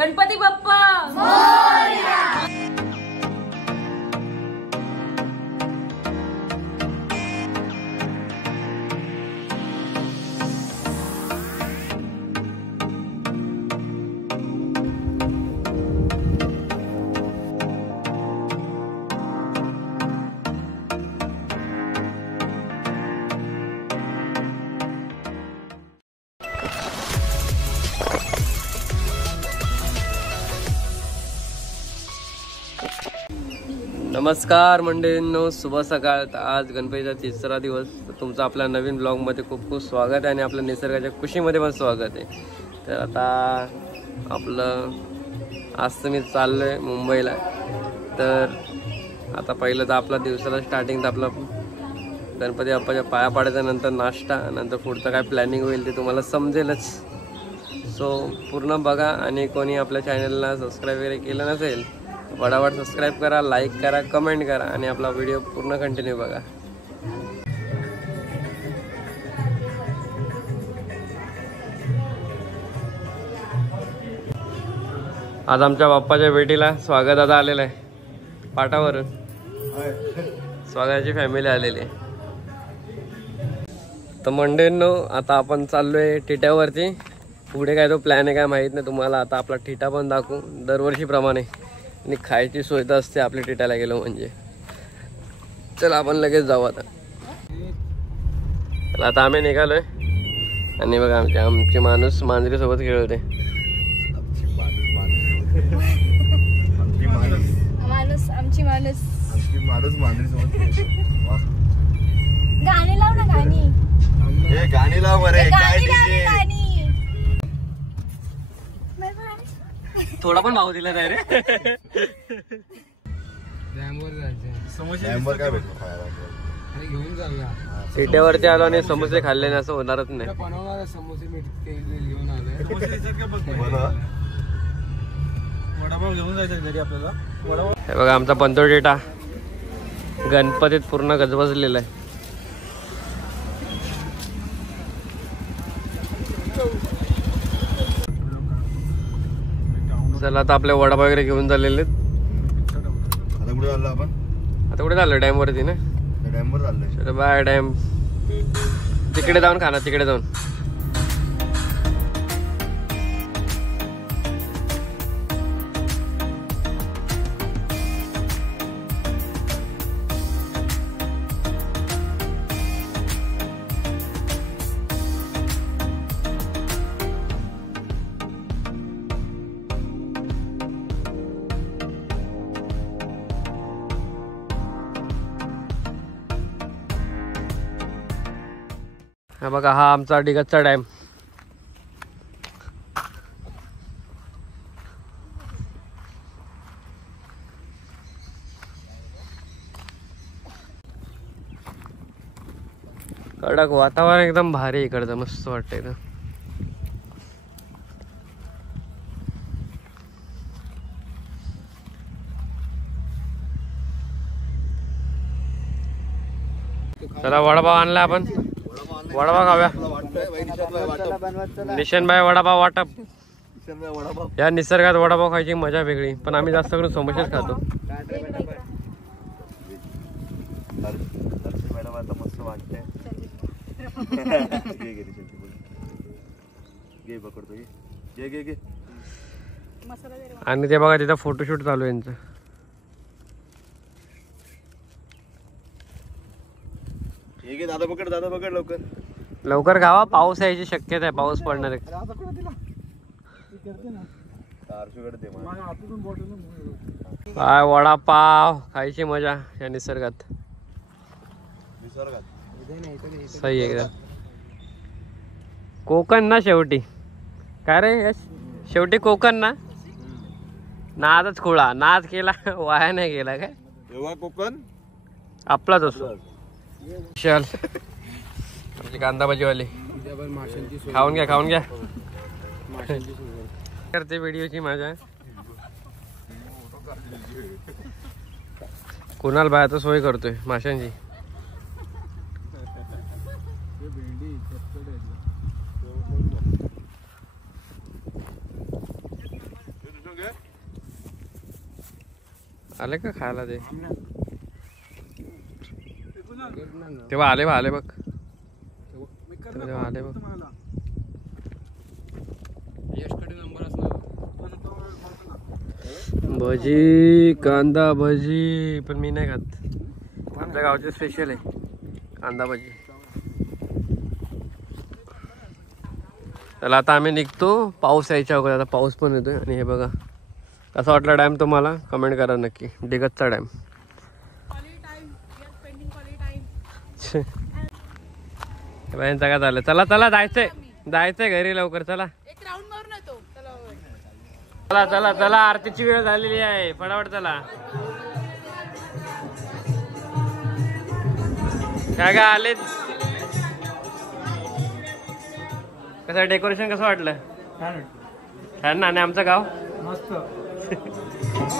गणपती बाप्पा मोरया। नमस्कार मंडळींनो, शुभ सकाळ। आज गणपतीचा तिसरा दिवस, तर तुमचं आपल्या नवीन ब्लॉगमध्ये खूप खूप स्वागत आहे आणि आपल्या निसर्गाच्या खुशीमध्ये पण स्वागत आहे। तर आता आपलं आज मी चाललो आहे मुंबईला। तर आता पहिलं तर आपला दिवसाला स्टार्टिंग तर आपलं गणपती बाप्पाच्या पाया पाडायच्या नंतर नाश्ता, नंतर पुढचं काय प्लॅनिंग होईल ते तुम्हाला समजेलच। सो पूर्ण बघा आणि कोणी आपल्या चॅनलला सबस्क्राईब वगैरे केलं नसेल फटाफट सबस्क्राईब करा, लाईक करा, कमेंट करा आणि आपला व्हिडिओ पूर्ण कंटिन्यू बघा। आज आमच्या बाप्पाच्या भेटीला स्वागत दादा आलेला आहे पाटावरून। स्वागताची फॅमिली आलेली आहे। तर मंडळींनो, आता आपण चाललोय टिट्यावरती। पुढे काय तो प्लॅन आहे काय माहीत नाही तुम्हाला। आता आपला टिटा पण दाखवू दरवर्षीप्रमाणे, आणि खायची सोय तर असते आपल्या टिटाला गेलो म्हणजे। चला आपण लगेच जाऊ आता। चला आता आम्ही निघालोय आणि बघा आमचे माणूस मांजरी सोबत खेळवते। गाणी लाव ना, गाणी लाव बरे। थोडा पण भाव दिला नाही रे। टिट्यावरती आलो आणि समोसे खाल्ले नाही असं होणारच नाही। हे बघा आमचा पंतोड टिटा गणपतीत पूर्ण गजबजलेला आहे। चला आता आपले वडापाव वगैरे घेऊन झालेले। आता कुठे चाललो आपण? आता कुठे चाललो? डॅम वरती ना। डॅम वर चाललोय। चलो बाय डॅम। तिकडे जाऊन खाना, तिकडे जाऊन। हा बघा, हा आमचा डिगतचा डॅम। कडक वातावरण एकदम भारी इकडचं, मस्त वाटतंय एकदम। चला वडापाव आणला आपण, वडापाव खाऊया। निशान भाई वडापाव वाटप। या निसर्गात वडापाव खायची मजा वेगळी, पण आम्ही जास्त करून समोसेच खातो। मस्त वाटतंय। आणि ते बघा तिथं फोटोशूट चालू आहे यांचं। दादा पकड, दादा पकड लवकर लवकर खावा, पाऊस यायची शक्यता आहे, पाऊस पडणार आहे। काय वडापाव खायची मजा या निसर्गात, सही एकदम। कोकण ना शेवटी, काय रे यश, शेवटी कोकण ना। नादच खुळा, नाद केला वाया नाही गेला काय। तेव्हा कोकण आपलाच असो। चल कांदा भाजीवाले खाऊन घ्या, खाऊन घ्या। करते व्हिडिओची माझ्या कुणाल बाहेर सोय करतोय माशांची। आले का खायला ते तेव्हा आले बा आले बघ तेव्हा आले बघ भजी कांदा भजी पण मी नाही खात आपल्या गावचे स्पेशल आहे कांदा भजी. चला आता आम्ही निघतो पाऊस यायच्या अगोदर. आता पाऊस पण येतोय आणि हे बघा कसा वाटला डॅम तुम्हाला कमेंट करा नक्की. डिगतचा डॅम यांचा काय झालं. चला चला जायचंय घरी लवकर. चला चला चला चला आरतीची वेळ झालेली आहे फटाफट चला. काय काय आले कसं डेकोरेशन कसं वाटलं छान ना. आणि आमचं गाव मस्त.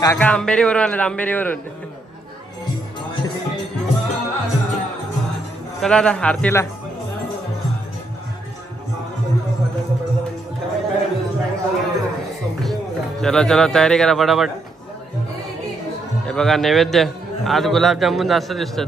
काका आंबेरीवरून आले आंबेरीवरून. चला आता आरतीला. चला चला तयारी करा फटाफट. हे बघा नैवेद्य आज गुलाबजामुन जास्त दिसतात.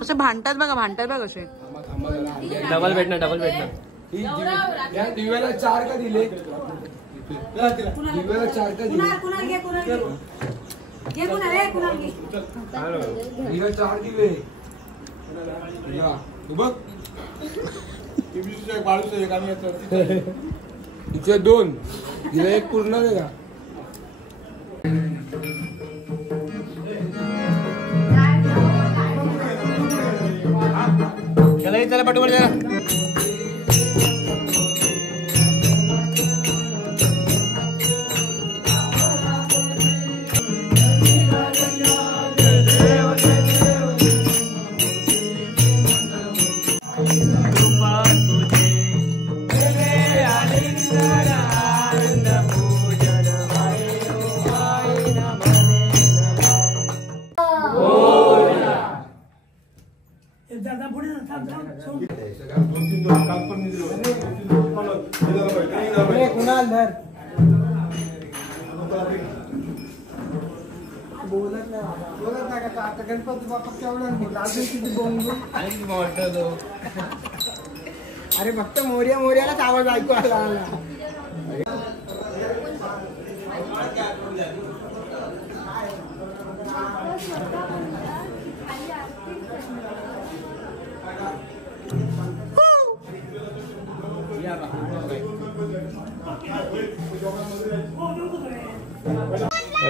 कसे भांडतात बघा कसे. डबल भेटणार दिव्याला 4 का दिले. दिव्याला 4 का दिले. दिव्या 4 दिले. बघ तिचे 2 दिले. 1 पूर्ण आहे का. चला पटवर जरा. अरे फक्त मोर्यालाच आवाज ऐकू आला.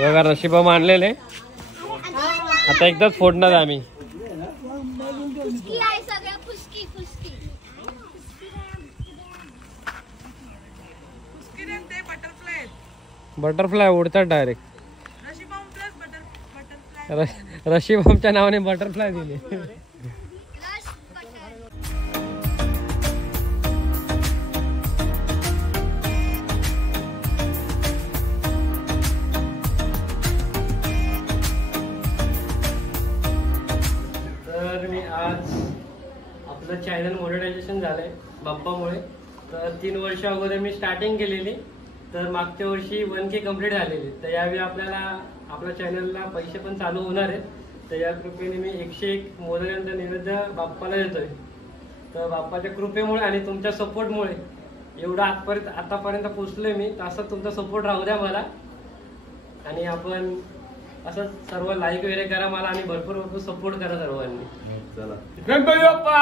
बघा रशीबम आणलेले आता एकदाच फोडणार आम्ही. बटरफ्लाय उडतात डायरेक्ट. रशीबमच्या नावाने बटरफ्लाय दिले. चॅनल मोनेटायझेशन झालंय बाप्पामुळे. तर 3 वर्ष अगोदर मी स्टार्टिंग केलेली. तर मागच्या वर्षी 1K कंप्लीट झालेली. तर यावेळी आपल्याला आपल्या चॅनलला पैसे पण चालू होणार आहेत. तर या कृपेने मी 101 मोदकांचा नैवेद्य बाप्पाला देतोय. तर बाप्पाच्या कृपेमुळे आणि तुमच्या सपोर्टमुळे एवढं आतापर्यंत पोहोचलोय मी. तर असं तुमचा सपोर्ट राहू द्या मला. आणि आपण असं सर्व लाईक वगैरे करा मला आणि भरपूर सपोर्ट करा सर्वांनी. गणपती बाप्पा.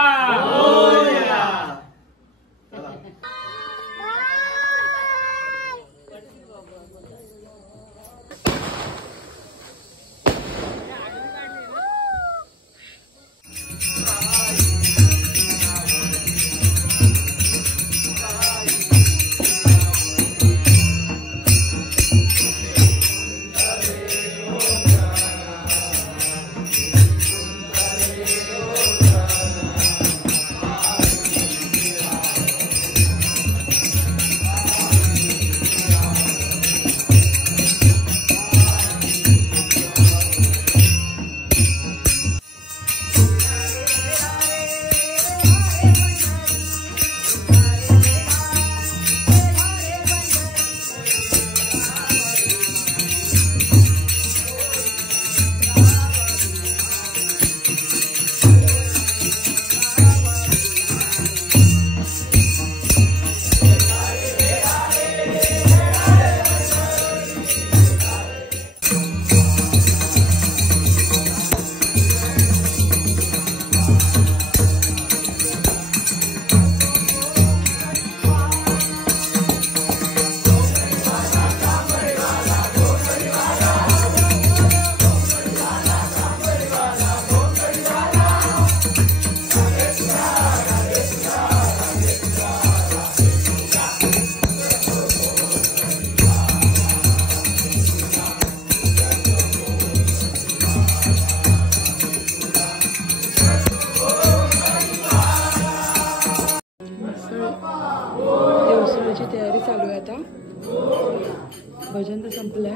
संपलंय.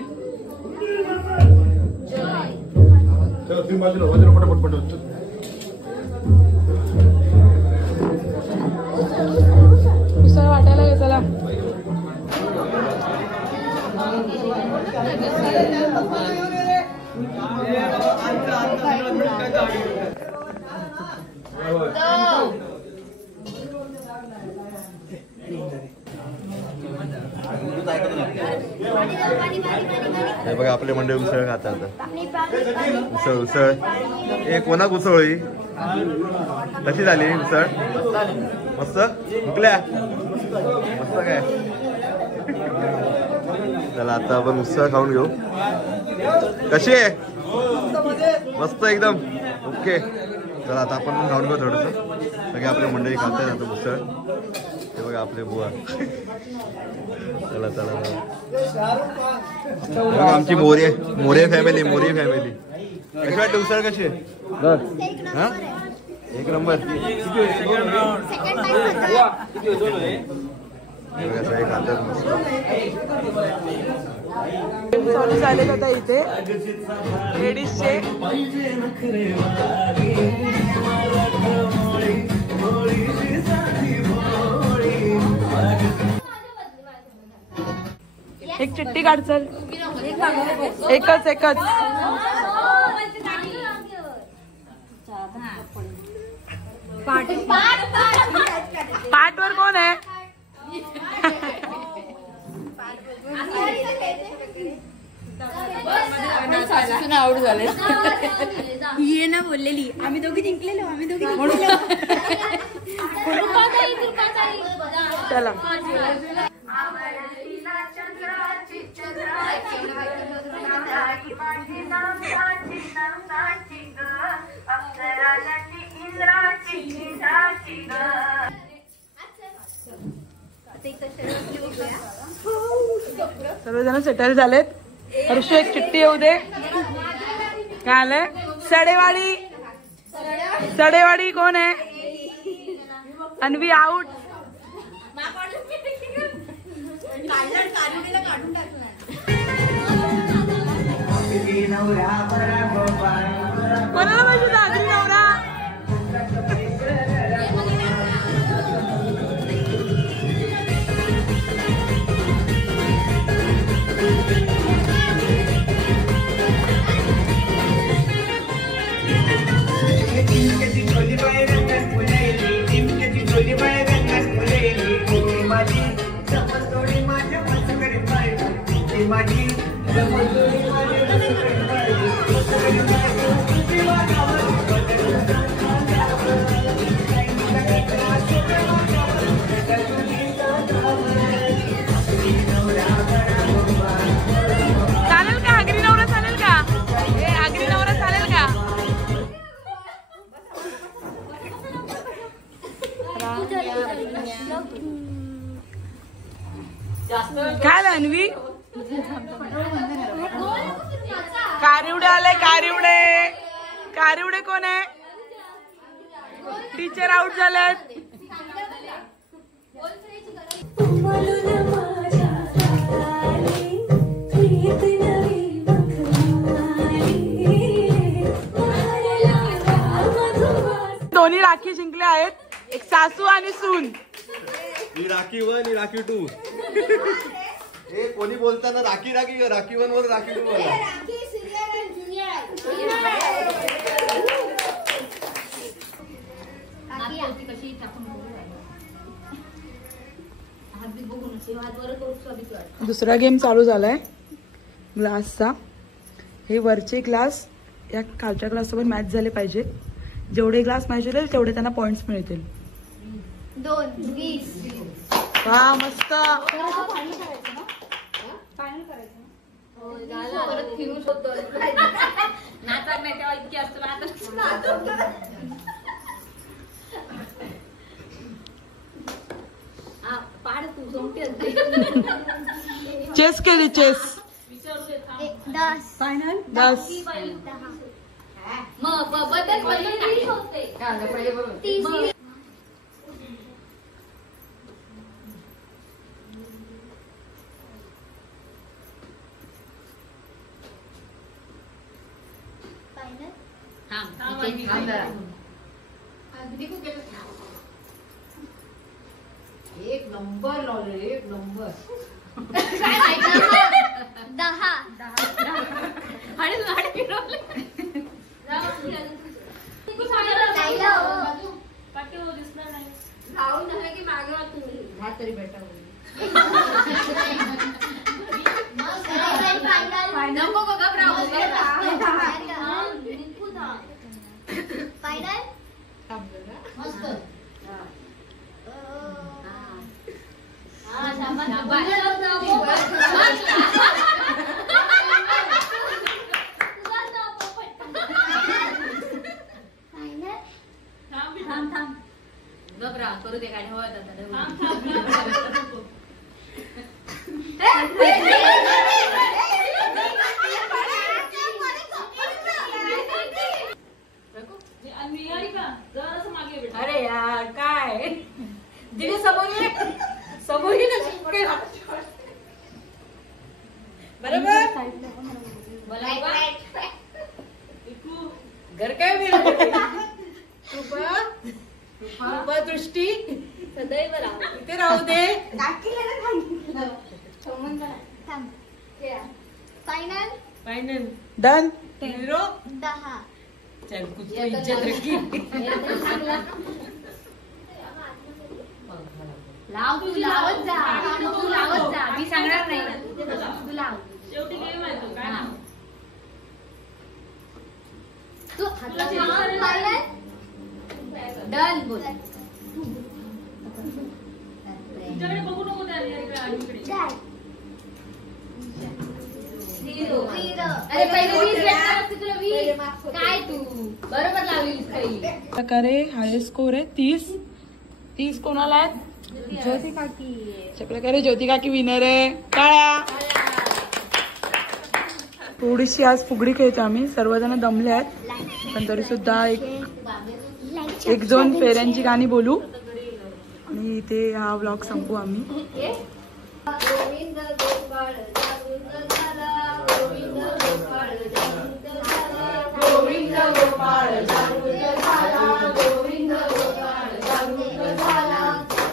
उसळ वाटायला घे चला. हे बघा आपले मंडळी उसळ खातात. उसळ उसळ ए कोणाक उसळ होई कशी झाली उसळ? मस्त मुकल्या मस्त काय. चला आता आपण उसळ खाऊन घेऊ. कशी आहे? मस्त एकदम ओके. चला आता आपण पण खाऊन घेऊ थोडंसं. सगळे आपले मंडळी खातात आता उसळ. हे बघा आपले बुवा. चला चला बघा आमची मोरे फॅमिली कशी वाटते उसळ? कशी आहे? एक नंबर. सगळे खातात मस्त. चालू झाले आता इथे लेडीजचे. एक चिट्टी काढ चल. एकच एकच. पाठवर कोण आहे? आउट झाले. ये ना बोललेली आम्ही दोघी जिंकलेलो. चला सर्वजण सेटल झालेत. हर्षू एक चिट्टी येऊ दे. काय आलंय? सडेवाडी कोण आहे? अन्वी आउट. कोणाला पाहिजे दादरी नवरा? चालेल का? आगरी नवरा चालेल का? आगरी नवरा चालेल का? काय अन्वी? कारिवडे आले. कारिवडे कोण आहे? टीचर आउट झालेत. दोन्ही राखी जिंकले आहेत. एक सासू आणि सून. ही राखी 1 ही राखी 2. हे कोणी बोलताना राखी 1 वर राखी 2 बोला. दुसरा गेम चालू झालाय ग्लासचा. हे वरचे ग्लास या खालच्या ग्लास सोबत मॅच झाले पाहिजे. जेवढे ग्लास मॅच होतील तेवढे त्यांना पॉइंट्स मिळतील. 2-20. वा मस्त. चेस केली. चेस 10. फायनल 10. एक नंबर लावले, एक नंबर. 10 लावून झालं की मागे वा तुम्ही. दहा तरी भेटा नको गो घबराव. फायनल मस्त. घबरा करू दे काय हवं अरे यार काय दिली समोर ये. समोर ये ना. बरोबर घर काय वेळ कृपा दृष्टी सदैव राहा. इथे राहू दे. Final final done. 10 चल कुछ तो इज्जत रखी. लाव तू लावत जा. तू लावत जा. मी सांगणार नाही. तू लाव. शेवटी गेम आहे तो काय ना. तू फायनल डन बोल. तुझ्याकडे बघू नको त्या इकडे आणि इकडे. अरे पहिले 20 भेटणार असते तुला 20. काय तू बरोबर लावलीस काही. प्रकारे हायेस्ट स्कोर आहे 30 कोणाला आहेत. ज्योती काकी अशा प्रकारे ज्योती काकी विनर आहे. टाळ्या. थोडीशी आज फुगडी खेळतो आम्ही. सर्वजण दमले आहेत पण तरी सुद्धा एक दोन फेऱ्यांची गाणी बोलू आणि इथे हा व्लॉग संपू आम्ही. गोविंद गोपाळ जागृत झाला. गोविंद गोपाळ जागृत झाला. गोविंद गोपाळ जागृत झाला. गोविंद गोपाळ जागृत झाला.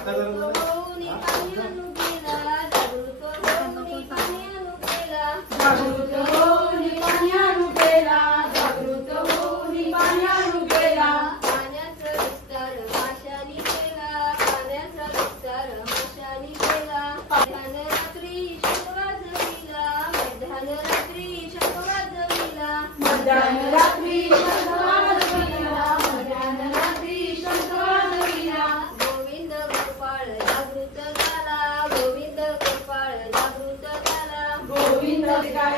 होऊनी पाण्यानु गेला. जागृत होऊनी पाण्यानु गेला. जागृत होऊनी पाण्यानु गेला. जागृत होऊनी पाण्यानु गेला. पाण्याचा विस्तार माशानी केला. पाण्याचा विस्तार माशानी केला. मध्यरात्री शंख वाजविला. मध्यरात्री शंख वाजविला. मध्यरात्री शंख वाजविला. मध्यरात्री शंख वाजविला. गोविंद गोपाळ जागृत झाला. गोविंद गोपाळ जागृत झाला. गोविंद काय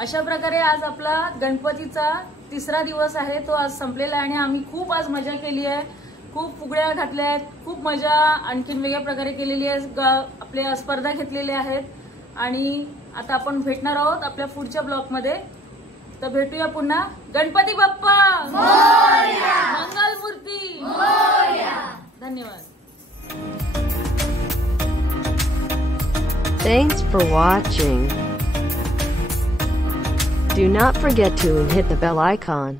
अशा प्रकारे आज आपला गणपतीचा तिसरा दिवस आहे, तो आज संपलेला आहे आणि आम्ही खूप आज मजा केली आहे. खूप फुगड्या घातल्या आहेत, खूप मजा आणखीन वेगळ्या प्रकारे केलेली आहे. आपल्या स्पर्धा घेतलेल्या आहेत आणि आता आपण भेटणार आहोत आपल्या पुढच्या ब्लॉकमध्ये. तर भेटूया पुन्हा. गणपती बाप्पा मंगलमूर्ती. धन्यवाद. Thanks for watching. Do not forget to hit the bell icon.